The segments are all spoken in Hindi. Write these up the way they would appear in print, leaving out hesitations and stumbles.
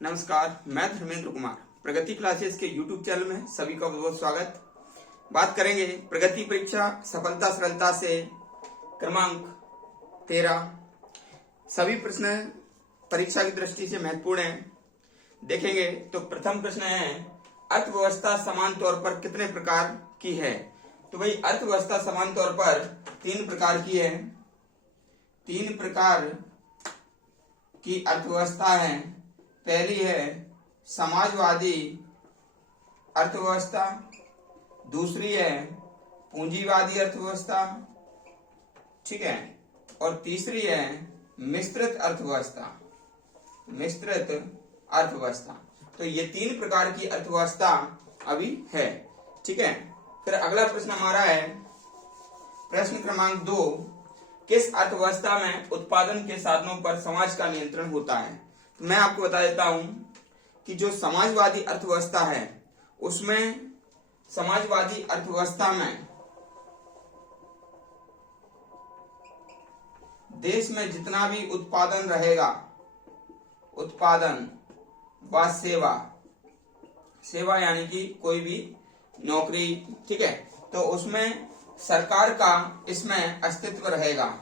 नमस्कार, मैं धर्मेंद्र कुमार प्रगति क्लासेस के YouTube चैनल में सभी का बहुत स्वागत। बात करेंगे प्रगति परीक्षा सफलता सरलता से क्रमांक 13। सभी प्रश्न परीक्षा की दृष्टि से महत्वपूर्ण हैं। देखेंगे तो प्रथम प्रश्न है, अर्थव्यवस्था समान तौर पर कितने प्रकार की है? तो भाई अर्थव्यवस्था समान तौर पर 3 प्रकार की है। 3 प्रकार की अर्थव्यवस्था है। पहली है समाजवादी अर्थव्यवस्था, दूसरी है पूंजीवादी अर्थव्यवस्था, ठीक है, और तीसरी है मिश्रित अर्थव्यवस्था। मिश्रित अर्थव्यवस्था, तो ये 3 प्रकार की अर्थव्यवस्था अभी है, ठीक है। फिर अगला प्रश्न हमारा है प्रश्न क्रमांक 2, किस अर्थव्यवस्था में उत्पादन के साधनों पर समाज का नियंत्रण होता है? तो मैं आपको बता देता हूं कि जो समाजवादी अर्थव्यवस्था है उसमें समाजवादी अर्थव्यवस्था में देश में जितना भी उत्पादन रहेगा, उत्पादन व सेवा यानी कि कोई भी नौकरी, ठीक है, तो उसमें सरकार का इसमें अस्तित्व रहेगा,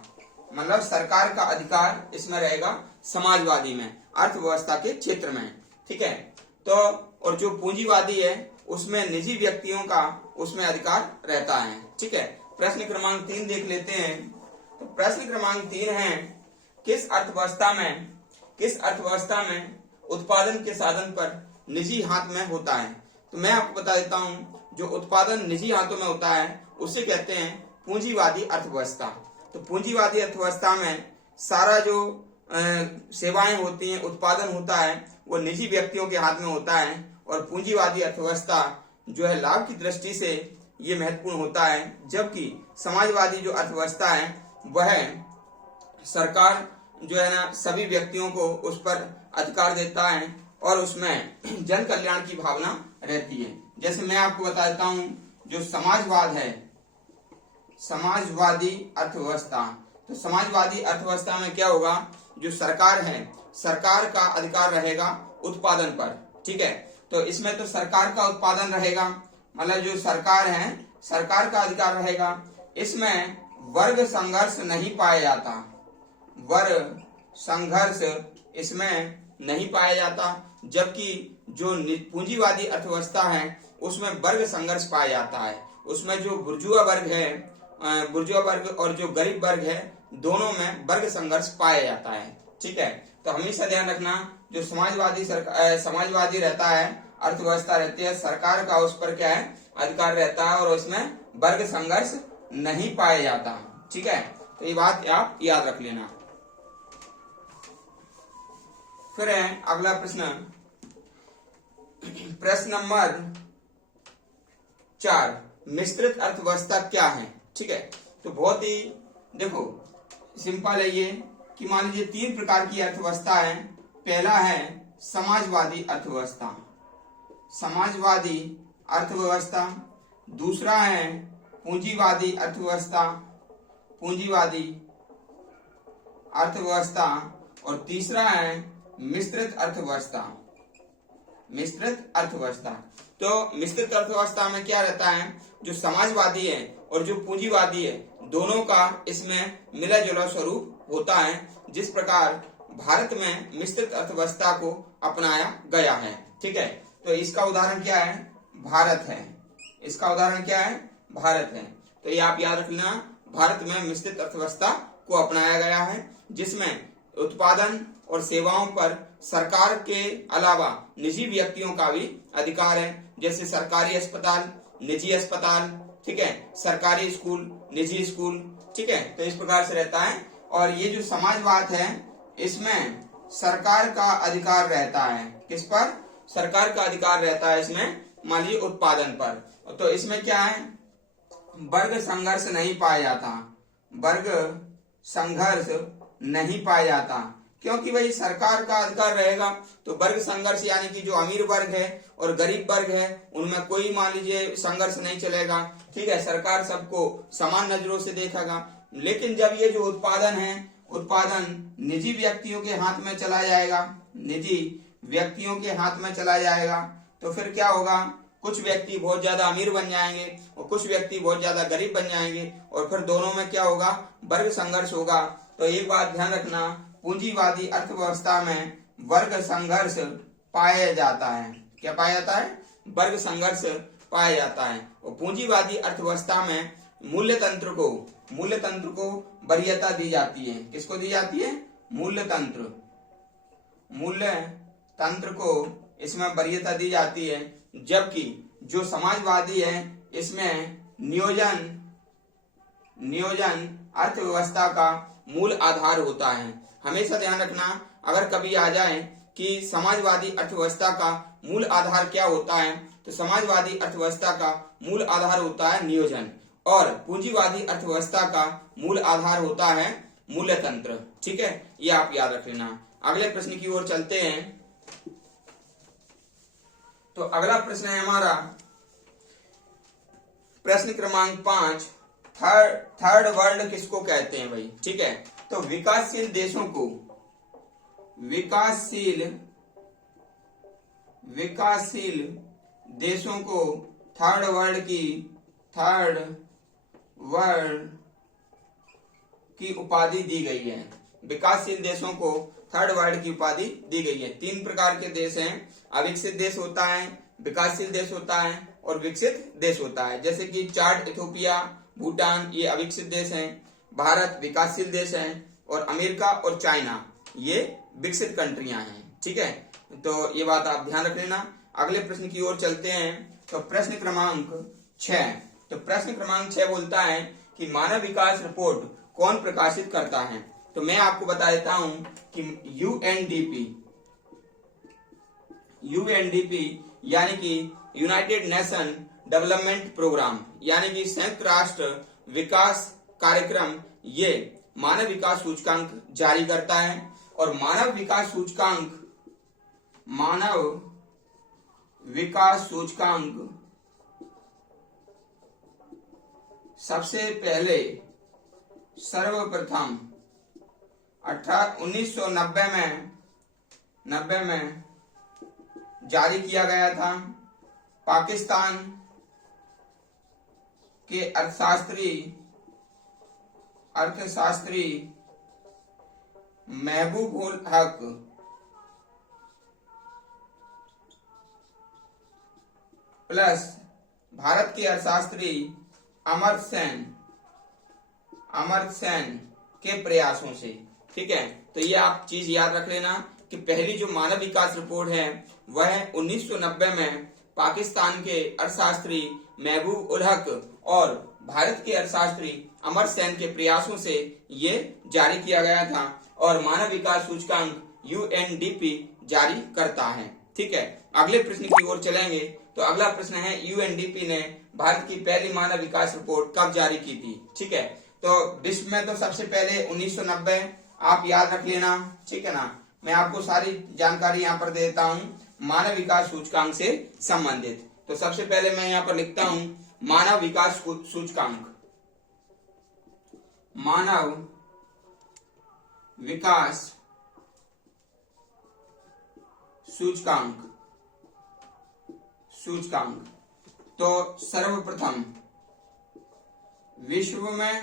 मतलब सरकार का अधिकार इसमें रहेगा समाजवादी में, अर्थव्यवस्था के क्षेत्र में, ठीक है। तो और जो पूंजीवादी है उसमें निजी व्यक्तियों का उसमें अधिकार रहता है, ठीक है। प्रश्न क्रमांक 3 देख लेते हैं। तो प्रश्न क्रमांक 3 है, किस अर्थव्यवस्था में उत्पादन के साधन पर निजी हाथ में होता है? तो मैं आपको बता देता हूं, जो उत्पादन निजी हाथों में होता है उसे कहते हैं पूंजीवादी अर्थव्यवस्था। तो पूंजीवादी अर्थव्यवस्था में सारा जो सेवाएं होती हैं, उत्पादन होता है, वो निजी व्यक्तियों के हाथ में होता है। और पूंजीवादी अर्थव्यवस्था जो है लाभ की दृष्टि से ये महत्वपूर्ण होता है, जबकि समाजवादी जो अर्थव्यवस्था है वह सरकार जो है ना सभी व्यक्तियों को उस पर अधिकार देता है और उसमें जन कल्याण की भावना रहती है। जैसे मैं आपको बता देता हूं, जो समाजवाद है, समाजवादी अर्थव्यवस्था, तो समाजवादी अर्थव्यवस्था में क्या होगा, जो सरकार है, सरकार का अधिकार रहेगा उत्पादन पर, ठीक है। तो इसमें तो सरकार का उत्पादन रहेगा, मतलब जो सरकार है सरकार का अधिकार रहेगा। इसमें वर्ग संघर्ष नहीं पाया जाता, वर्ग संघर्ष इसमें नहीं पाया जाता, जबकि जो पूंजीवादी अर्थव्यवस्था है उसमें वर्ग संघर्ष पाया जाता है। उसमें जो बुर्जुआ वर्ग है, बुर्जुआ वर्ग और जो गरीब वर्ग है, दोनों में वर्ग संघर्ष पाया जाता है, ठीक है। तो हमेशा ध्यान रखना, जो समाजवादी रहता है, अर्थव्यवस्था रहती है, सरकार का उस पर क्या है, अधिकार रहता है और उसमें वर्ग संघर्ष नहीं पाया जाता, ठीक है। तो ये बात आप याद रख लेना। फिर है अगला प्रश्न, प्रश्न नंबर 4, मिश्रित अर्थव्यवस्था क्या है? ठीक है, तो बहुत ही देखो सिंपल है ये कि मान लीजिए 3 प्रकार की अर्थव्यवस्था है। पहला है समाजवादी अर्थव्यवस्था, समाजवादी अर्थव्यवस्था, दूसरा है पूंजीवादी अर्थव्यवस्था, पूंजीवादी अर्थव्यवस्था, और तीसरा है मिश्रित अर्थव्यवस्था, मिश्रित अर्थव्यवस्था। तो मिश्रित अर्थव्यवस्था में क्या रहता है, जो समाजवादी है और जो पूंजीवादी है दोनों का इसमें मिला जुला स्वरूप होता है, जिस प्रकार भारत में मिश्रित अर्थव्यवस्था को अपनाया गया है, ठीक है। तो इसका उदाहरण क्या है, भारत है। इसका उदाहरण क्या है, भारत है। तो ये आप याद रखना, भारत में मिश्रित अर्थव्यवस्था को अपनाया गया है, जिसमें उत्पादन और सेवाओं पर सरकार के अलावा निजी व्यक्तियों का भी अधिकार है। जैसे सरकारी अस्पताल, निजी अस्पताल, ठीक है, सरकारी स्कूल, निजी स्कूल, ठीक है। तो इस प्रकार से रहता है। और ये जो समाजवाद है इसमें सरकार का अधिकार रहता है, किस पर, सरकार का अधिकार रहता है इसमें, मान लीजिए उत्पादन पर। तो इसमें क्या है, वर्ग संघर्ष नहीं पाया जाता, वर्ग संघर्ष नहीं पाया जाता, क्योंकि भाई सरकार का अधिकार रहेगा। तो वर्ग संघर्ष यानी कि जो अमीर वर्ग है और गरीब वर्ग है उनमें कोई मान लीजिए संघर्ष नहीं चलेगा, ठीक है, सरकार सबको समान नजरों से देखेगा। लेकिन जब ये जो उत्पादन है, उत्पादन निजी व्यक्तियों के हाथ में चला जाएगा, निजी व्यक्तियों के हाथ में चला जाएगा तो फिर क्या होगा, कुछ व्यक्ति बहुत ज्यादा अमीर बन जाएंगे और कुछ व्यक्ति बहुत ज्यादा गरीब बन जाएंगे और फिर दोनों में क्या होगा, वर्ग संघर्ष होगा। तो एक बात ध्यान रखना, पूंजीवादी अर्थव्यवस्था में वर्ग संघर्ष पाया जाता है। क्या पाया जाता है? वर्ग संघर्ष पाया जाता है। और पूंजीवादी अर्थव्यवस्था में मूल्य तंत्र को वरीयता दी जाती है। किसको दी जाती है? मूल्य तंत्र को इसमें वरीयता दी जाती है, जबकि जो समाजवादी है इसमें नियोजन अर्थव्यवस्था का मूल आधार होता है। हमेशा ध्यान रखना, अगर कभी आ जाए कि समाजवादी अर्थव्यवस्था का मूल आधार क्या होता है, तो समाजवादी अर्थव्यवस्था का मूल आधार होता है नियोजन और पूंजीवादी अर्थव्यवस्था का मूल आधार होता है मूल्य तंत्र। ठीक है, ये आप याद रख लेना। अगले प्रश्न की ओर चलते हैं। तो अगला प्रश्न है हमारा प्रश्न क्रमांक 5, थर्ड वर्ल्ड किसको कहते हैं भाई? ठीक है, तो विकासशील देशों को थर्ड वर्ल्ड की उपाधि दी गई है। विकासशील देशों को थर्ड वर्ल्ड की उपाधि दी गई है। 3 प्रकार के देश हैं, अविकसित देश होता है, विकासशील देश होता है और विकसित देश होता है। जैसे कि चाड, इथियोपिया, भूटान ये अविकसित देश हैं, भारत विकासशील देश है और अमेरिका और चाइना ये विकसित कंट्रियां हैं। ठीक है, तो ये बात आप ध्यान रख लेना। अगले प्रश्न की ओर चलते हैं। तो प्रश्न क्रमांक 6, तो प्रश्न क्रमांक 6 बोलता है कि मानव विकास रिपोर्ट कौन प्रकाशित करता है? तो मैं आपको बता देता हूं कि यूएनडीपी यानी कि यूनाइटेड नेशन डेवलपमेंट प्रोग्राम यानी कि संयुक्त राष्ट्र विकास कार्यक्रम ये मानव विकास सूचकांक जारी करता है। और मानव विकास सूचकांक सबसे पहले सर्वप्रथम 1990 में जारी किया गया था। पाकिस्तान के अर्थशास्त्री महबूब उल हक प्लस भारत के अर्थशास्त्री अमर्त्य सेन के प्रयासों से। ठीक है, तो ये आप चीज याद रख लेना कि पहली जो मानव विकास रिपोर्ट है वह 1990 में पाकिस्तान के अर्थशास्त्री महबूब उल हक और भारत के अर्थशास्त्री अमर्त्य सेन के प्रयासों से ये जारी किया गया था और मानव विकास सूचकांक यूएनडीपी जारी करता है। ठीक है, अगले प्रश्न की ओर चलेंगे। तो अगला प्रश्न है यूएनडीपी ने भारत की पहली मानव विकास रिपोर्ट कब जारी की थी? ठीक है, तो विश्व में तो सबसे पहले 1990 आप याद रख लेना। ठीक है ना, मैं आपको सारी जानकारी यहाँ पर दे देता हूँ मानव विकास सूचकांक से संबंधित। तो सबसे पहले मैं यहाँ पर लिखता हूँ मानव विकास सूचकांक। मानव विकास सूचकांक तो सर्वप्रथम विश्व में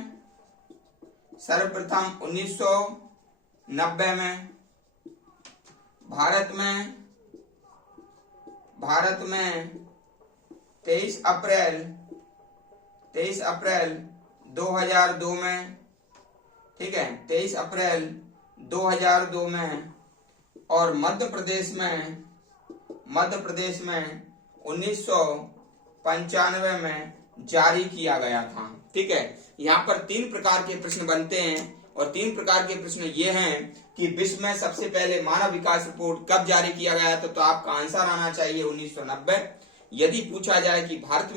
सर्वप्रथम 1990 में भारत में 23 अप्रैल 2002 में, ठीक है, 23 अप्रैल 2002 में और मध्य प्रदेश में 1995 में जारी किया गया था। ठीक है, यहाँ पर 3 प्रकार के प्रश्न बनते हैं और 3 प्रकार के प्रश्न ये हैं कि विश्व में सबसे पहले मानव विकास रिपोर्ट कब जारी किया गया था, तो आपका आंसर आना चाहिए 1990। यदि पूछा जाए कि भारत में